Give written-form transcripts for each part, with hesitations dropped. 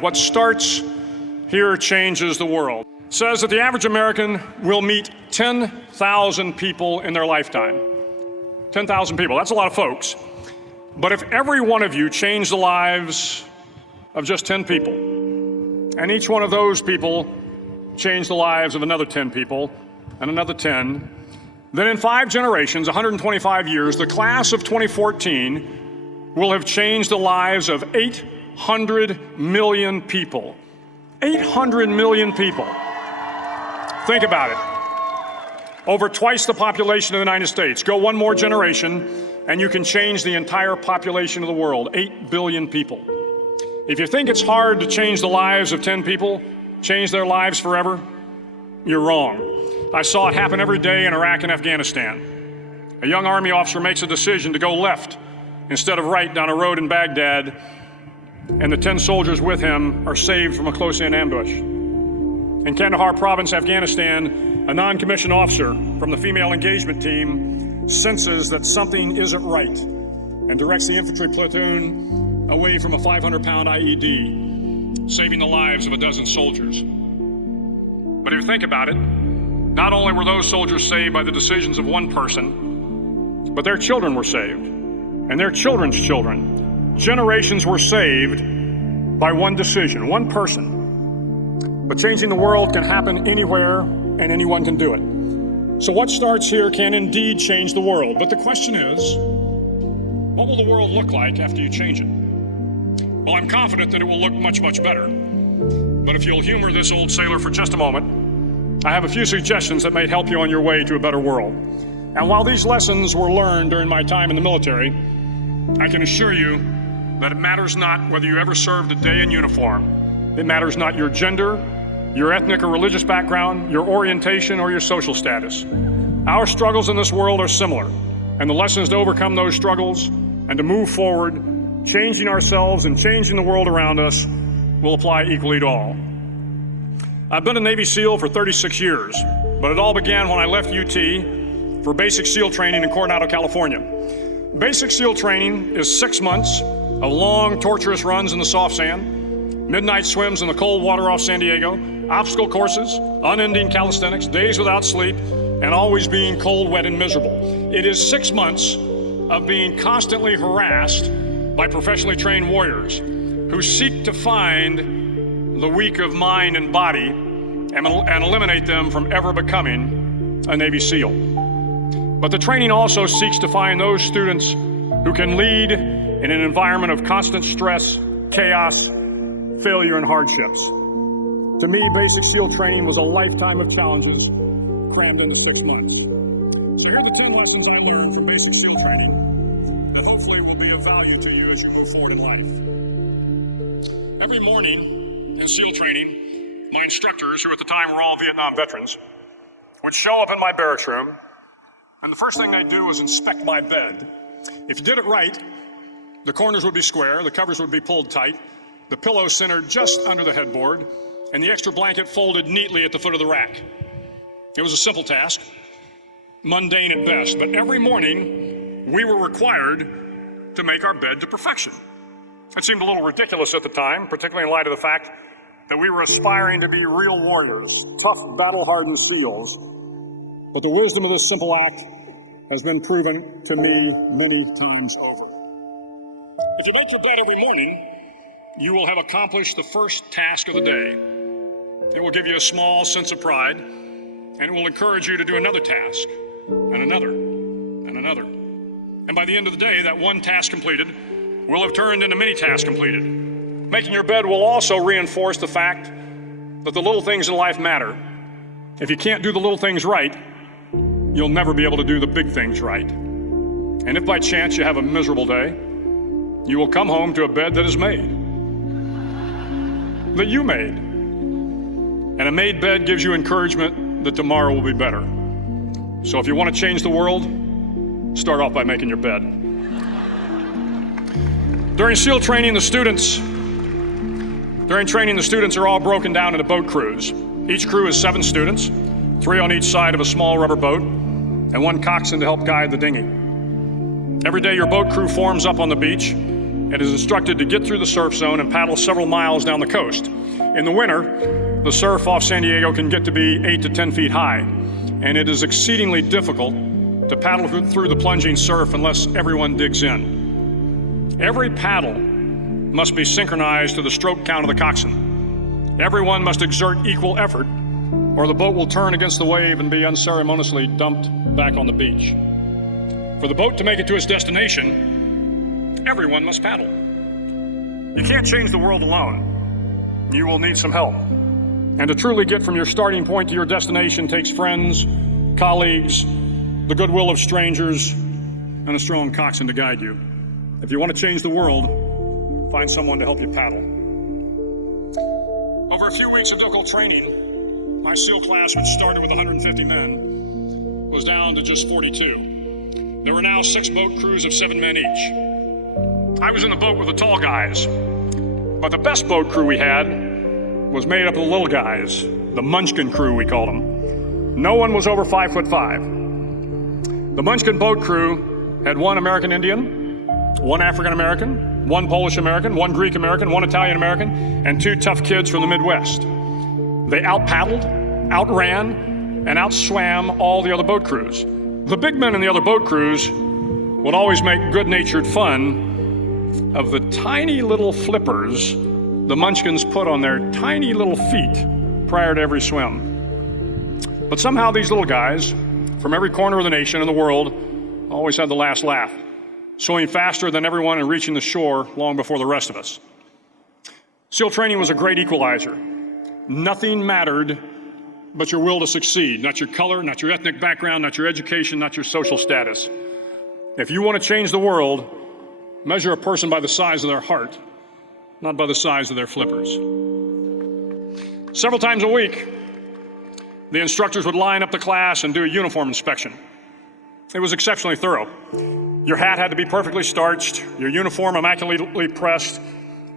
What starts here changes the world. It says that the average American will meet 10,000 people in their lifetime. 10,000 people, that's a lot of folks. But if every one of you changed the lives of just 10 people, and each one of those people changed the lives of another 10 people, and another 10, then in 5 generations, 125 years, the class of 2014 will have changed the lives of 800 million people. 800 million people. Think about it. Over twice the population of the United States. Go one more generation, and you can change the entire population of the world, 8 billion people. If you think it's hard to change the lives of 10 people, change their lives forever, you're wrong. I saw it happen every day in Iraq and Afghanistan. A young Army officer makes a decision to go left instead of right down a road in Baghdad, and the 10 soldiers with him are saved from a close-in ambush. In Kandahar province, Afghanistan, a non-commissioned officer from the female engagement team senses that something isn't right and directs the infantry platoon away from a 500-pound IED, saving the lives of a dozen soldiers. But if you think about it, not only were those soldiers saved by the decisions of one person, but their children were saved, and their children's children. Generations were saved by one decision, one person. But changing the world can happen anywhere, and anyone can do it. So what starts here can indeed change the world. But the question is, what will the world look like after you change it? Well, I'm confident that it will look much, much better. But if you'll humor this old sailor for just a moment, I have a few suggestions that may help you on your way to a better world. And while these lessons were learned during my time in the military, I can assure you that it matters not whether you ever served a day in uniform. It matters not your gender, your ethnic or religious background, your orientation, or your social status. Our struggles in this world are similar, and the lessons to overcome those struggles and to move forward, changing ourselves and changing the world around us, will apply equally to all. I've been a Navy SEAL for 36 years, but it all began when I left UT for basic SEAL training in Coronado, California. Basic SEAL training is 6 months of long, torturous runs in the soft sand, midnight swims in the cold water off San Diego, obstacle courses, unending calisthenics, days without sleep, and always being cold, wet, and miserable. It is 6 months of being constantly harassed by professionally trained warriors who seek to find the weak of mind and body and eliminate them from ever becoming a Navy SEAL. But the training also seeks to find those students who can lead in an environment of constant stress, chaos, failure, and hardships. To me, basic SEAL training was a lifetime of challenges crammed into 6 months. So here are the 10 lessons I learned from basic SEAL training that hopefully will be of value to you as you move forward in life. Every morning in SEAL training, my instructors, who at the time were all Vietnam veterans, would show up in my barracks room, and the first thing they'd do was inspect my bed. If you did it right, the corners would be square, the covers would be pulled tight, the pillow centered just under the headboard, and the extra blanket folded neatly at the foot of the rack. It was a simple task, mundane at best, but every morning we were required to make our bed to perfection. It seemed a little ridiculous at the time, particularly in light of the fact that we were aspiring to be real warriors, tough, battle-hardened SEALs. But the wisdom of this simple act has been proven to me many times over. If you make your bed every morning, you will have accomplished the first task of the day. It will give you a small sense of pride, and it will encourage you to do another task, and another, and another. And by the end of the day, that one task completed will have turned into many tasks completed. Making your bed will also reinforce the fact that the little things in life matter. If you can't do the little things right, you'll never be able to do the big things right. And if by chance you have a miserable day, you will come home to a bed that is made, that you made. And a made bed gives you encouragement that tomorrow will be better. So if you want to change the world, start off by making your bed. During SEAL training, the students are all broken down into boat crews. Each crew is 7 students, 3 on each side of a small rubber boat, and 1 coxswain to help guide the dinghy. Every day your boat crew forms up on the beach and is instructed to get through the surf zone and paddle several miles down the coast. In the winter, the surf off San Diego can get to be 8 to 10 feet high, and it is exceedingly difficult to paddle through the plunging surf unless everyone digs in. Every paddle must be synchronized to the stroke count of the coxswain. Everyone must exert equal effort, or the boat will turn against the wave and be unceremoniously dumped back on the beach. For the boat to make it to its destination, everyone must paddle. You can't change the world alone. You will need some help. And to truly get from your starting point to your destination takes friends, colleagues, the goodwill of strangers, and a strong coxswain to guide you. If you want to change the world, find someone to help you paddle. Over a few weeks of difficult training, my SEAL class, which started with 150 men, was down to just 42. There were now 6 boat crews of 7 men each. I was in the boat with the tall guys, but the best boat crew we had was made up of the little guys, the Munchkin crew, we called them. No one was over 5'5". The Munchkin boat crew had 1 American Indian, 1 African American, 1 Polish American, 1 Greek American, 1 Italian American, and 2 tough kids from the Midwest. They out-paddled, outran, and outswam all the other boat crews. The big men in the other boat crews would always make good-natured fun of the tiny little flippers the Munchkins put on their tiny little feet prior to every swim. But somehow these little guys from every corner of the nation and the world always had the last laugh, swimming faster than everyone and reaching the shore long before the rest of us. SEAL training was a great equalizer. Nothing mattered but your will to succeed, not your color, not your ethnic background, not your education, not your social status. If you want to change the world, measure a person by the size of their heart, not by the size of their flippers. Several times a week, the instructors would line up the class and do a uniform inspection. It was exceptionally thorough. Your hat had to be perfectly starched, your uniform immaculately pressed,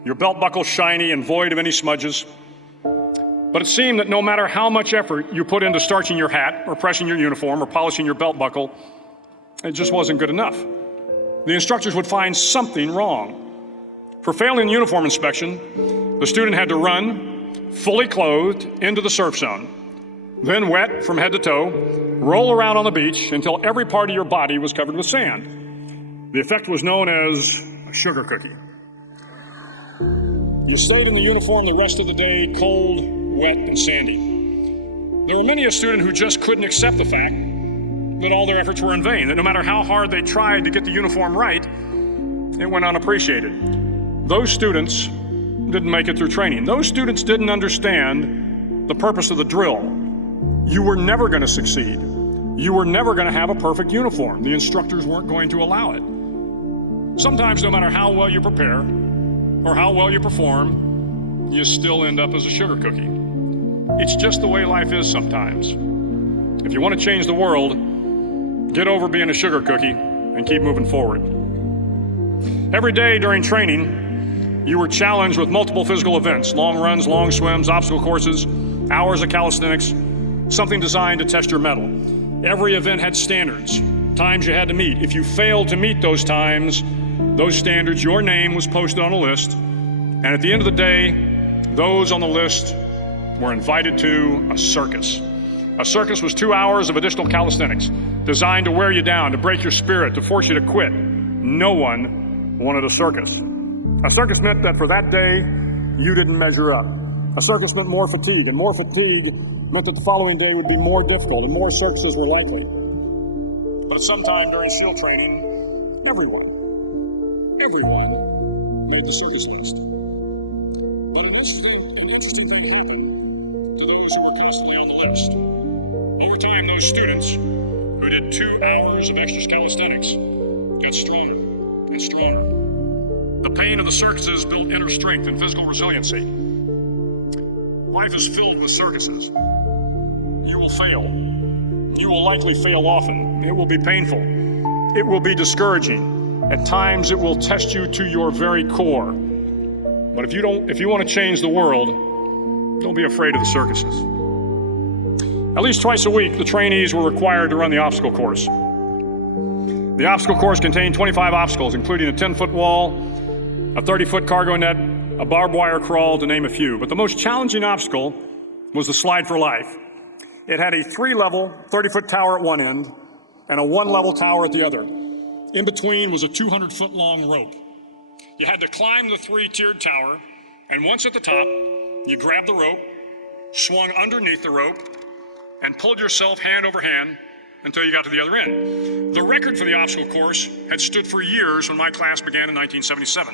your belt buckle shiny and void of any smudges. But it seemed that no matter how much effort you put into starching your hat or pressing your uniform or polishing your belt buckle, it just wasn't good enough. The instructors would find something wrong. For failing the uniform inspection, the student had to run, fully clothed, into the surf zone, then wet from head to toe, roll around on the beach until every part of your body was covered with sand. The effect was known as a sugar cookie. You stayed in the uniform the rest of the day, cold, wet, and sandy. There were many a student who just couldn't accept the fact that all their efforts were in vain, that no matter how hard they tried to get the uniform right, it went unappreciated. Those students didn't make it through training. Those students didn't understand the purpose of the drill. You were never going to succeed. You were never going to have a perfect uniform. The instructors weren't going to allow it. Sometimes, no matter how well you prepare or how well you perform, you still end up as a sugar cookie. It's just the way life is sometimes. If you want to change the world, get over being a sugar cookie and keep moving forward. Every day during training, you were challenged with multiple physical events, long runs, long swims, obstacle courses, hours of calisthenics, something designed to test your mettle. Every event had standards, times you had to meet. If you failed to meet those times, those standards, your name was posted on a list, and at the end of the day, those on the list were invited to a circus. A circus was 2 hours of additional calisthenics, designed to wear you down, to break your spirit, to force you to quit. No one wanted a circus. A circus meant that for that day, you didn't measure up. A circus meant more fatigue, and more fatigue meant that the following day would be more difficult, and more circuses were likely. But sometime during SEAL training, everyone made the circus list. But an interesting thing happened to those who were constantly on the list. Over time, those students who did 2 hours of extra calisthenics got stronger and stronger. The pain of the circuses built inner strength and physical resiliency. Life is filled with circuses. You will fail. You will likely fail often. It will be painful. It will be discouraging. At times, it will test you to your very core. But if you want to change the world, don't be afraid of the circuses. At least twice a week, the trainees were required to run the obstacle course. The obstacle course contained 25 obstacles, including a 10-foot wall, a 30-foot cargo net, a barbed wire crawl, to name a few. But the most challenging obstacle was the slide for life. It had a 3-level, 30-foot tower at one end and a 1-level tower at the other. In between was a 200-foot-long rope. You had to climb the 3-tiered tower, and once at the top, you grabbed the rope, swung underneath the rope, and pulled yourself hand over hand until you got to the other end. The record for the obstacle course had stood for years when my class began in 1977.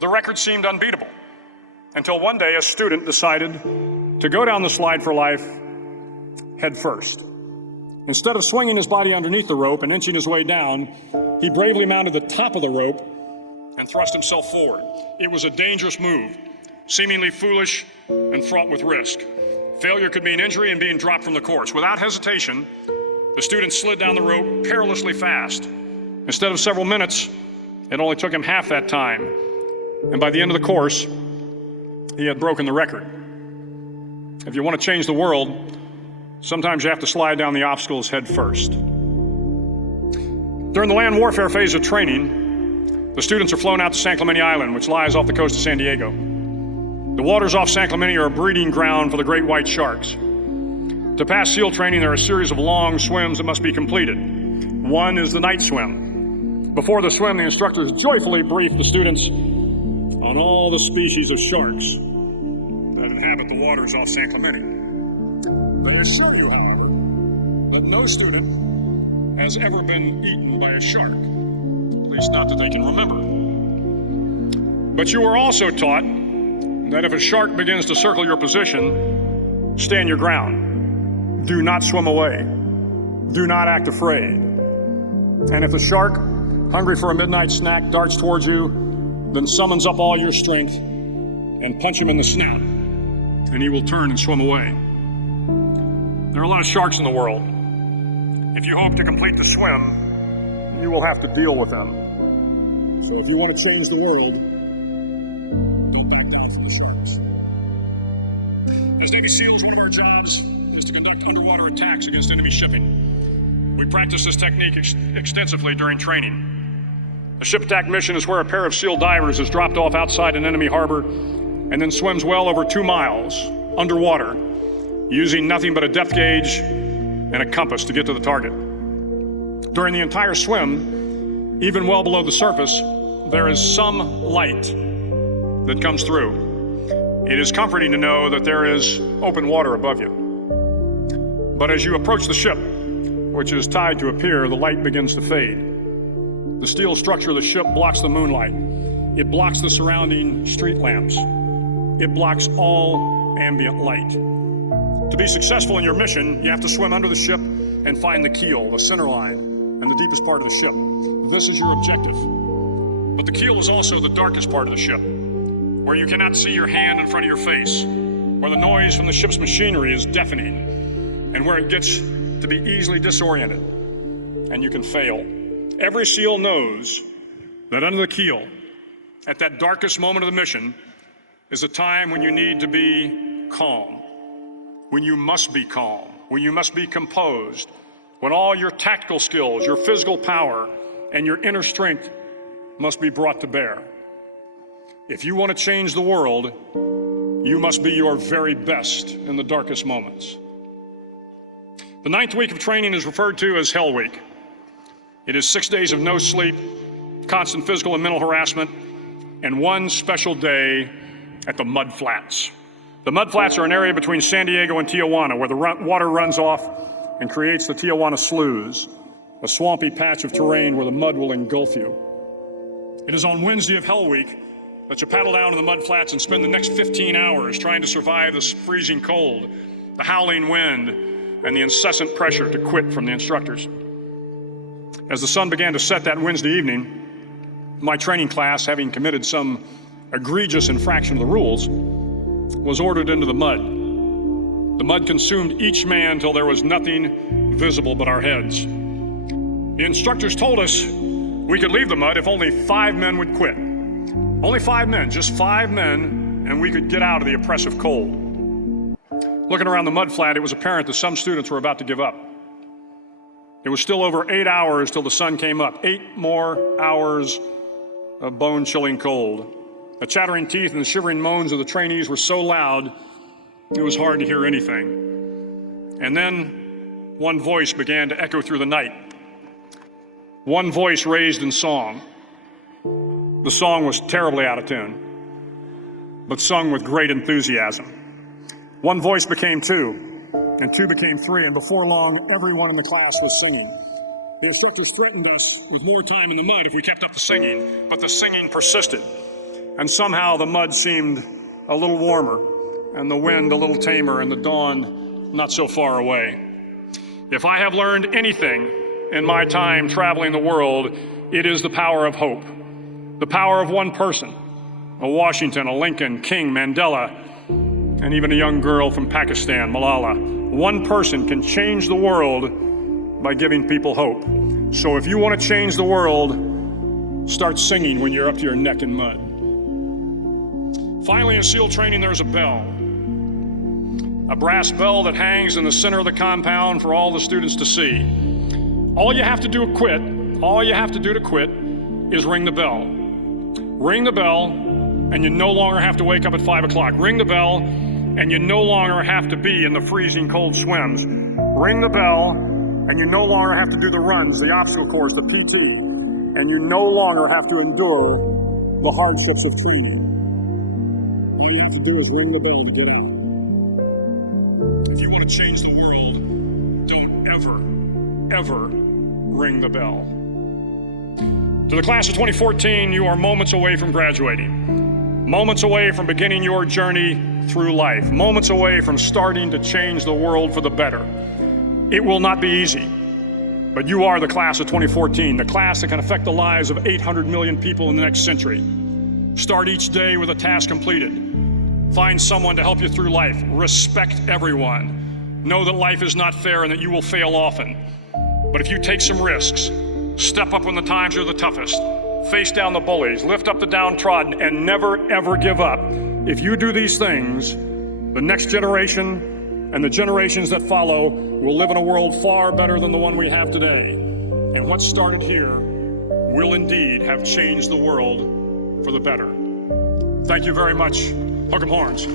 The record seemed unbeatable until one day a student decided to go down the slide for life head first. Instead of swinging his body underneath the rope and inching his way down, he bravely mounted the top of the rope and thrust himself forward. It was a dangerous move, seemingly foolish and fraught with risk. Failure could mean injury and being dropped from the course. Without hesitation, the student slid down the rope perilously fast. Instead of several minutes, it only took him half that time. And by the end of the course, he had broken the record. If you want to change the world, sometimes you have to slide down the obstacles head first. During the land warfare phase of training, the students are flown out to San Clemente Island, which lies off the coast of San Diego. The waters off San Clemente are a breeding ground for the great white sharks. To pass SEAL training, there are a series of long swims that must be completed. One is the night swim. Before the swim, the instructors joyfully brief the students on all the species of sharks that inhabit the waters off San Clemente. They assure you, however, that no student has ever been eaten by a shark, at least not that they can remember. But you are also taught that if a shark begins to circle your position, stand your ground. Do not swim away. Do not act afraid. And if the shark, hungry for a midnight snack, darts towards you, then summons up all your strength and punch him in the snout, and he will turn and swim away. There are a lot of sharks in the world. If you hope to complete the swim, you will have to deal with them. So if you want to change the world, don't back down from the sharks. As Navy SEALs, one of our jobs is to conduct underwater attacks against enemy shipping. We practice this technique extensively during training. A ship attack mission is where a pair of SEAL divers is dropped off outside an enemy harbor and then swims well over 2 miles underwater, using nothing but a depth gauge and a compass to get to the target. During the entire swim, even well below the surface, there is some light that comes through. It is comforting to know that there is open water above you. But as you approach the ship, which is tied to a pier, the light begins to fade. The steel structure of the ship blocks the moonlight. It blocks the surrounding street lamps. It blocks all ambient light. To be successful in your mission, you have to swim under the ship and find the keel, the center line, and the deepest part of the ship. This is your objective. But the keel is also the darkest part of the ship, where you cannot see your hand in front of your face, where the noise from the ship's machinery is deafening, and where it gets to be easily disoriented, and you can fail. Every SEAL knows that under the keel, at that darkest moment of the mission, is a time when you need to be calm, when you must be calm, when you must be composed, when all your tactical skills, your physical power, and your inner strength must be brought to bear. If you want to change the world, you must be your very best in the darkest moments. The 9th week of training is referred to as Hell Week. It is 6 days of no sleep, constant physical and mental harassment, and one special day at the Mud Flats. The Mud Flats are an area between San Diego and Tijuana where the water runs off and creates the Tijuana Sloughs, a swampy patch of terrain where the mud will engulf you. It is on Wednesday of Hell Week that you paddle down to the Mud Flats and spend the next 15 hours trying to survive the freezing cold, the howling wind, and the incessant pressure to quit from the instructors. As the sun began to set that Wednesday evening, my training class, having committed some egregious infraction of the rules, was ordered into the mud. The mud consumed each man till there was nothing visible but our heads. The instructors told us we could leave the mud if only 5 men would quit. Only 5 men, just 5 men, and we could get out of the oppressive cold. Looking around the mud flat, it was apparent that some students were about to give up. It was still over 8 hours till the sun came up. 8 more hours of bone-chilling cold. The chattering teeth and the shivering moans of the trainees were so loud, it was hard to hear anything. And then one voice began to echo through the night. One voice raised in song. The song was terribly out of tune, but sung with great enthusiasm. One voice became two, and two became three, and before long, everyone in the class was singing. The instructors threatened us with more time in the mud if we kept up the singing, but the singing persisted. And somehow the mud seemed a little warmer, and the wind a little tamer, and the dawn not so far away. If I have learned anything in my time traveling the world, it is the power of hope. The power of one person, a Washington, a Lincoln, King, Mandela, and even a young girl from Pakistan, Malala. One person can change the world by giving people hope. So if you want to change the world, start singing when you're up to your neck in mud. Finally, in SEAL training, there's a bell. A brass bell that hangs in the center of the compound for all the students to see. All you have to do to quit is ring the bell. Ring the bell, and you no longer have to wake up at 5 o'clock. Ring the bell, and you no longer have to be in the freezing cold swims. Ring the bell, and you no longer have to do the runs, the obstacle course, the PT, and you no longer have to endure the hardships of training. All you have to do is ring the bell to get in. If you want to change the world, don't ever ring the bell. To the class of 2014, you are moments away from graduating, moments away from beginning your journey through life, moments away from starting to change the world for the better. It will not be easy, but you are the class of 2014, the class that can affect the lives of 800 million people in the next century. Start each day with a task completed. Find someone to help you through life. Respect everyone. Know that life is not fair and that you will fail often. But if you take some risks, step up when the times are the toughest, face down the bullies, lift up the downtrodden, and never, ever give up. If you do these things, the next generation and the generations that follow will live in a world far better than the one we have today. And what started here will indeed have changed the world for the better. Thank you very much. Hook 'em horns.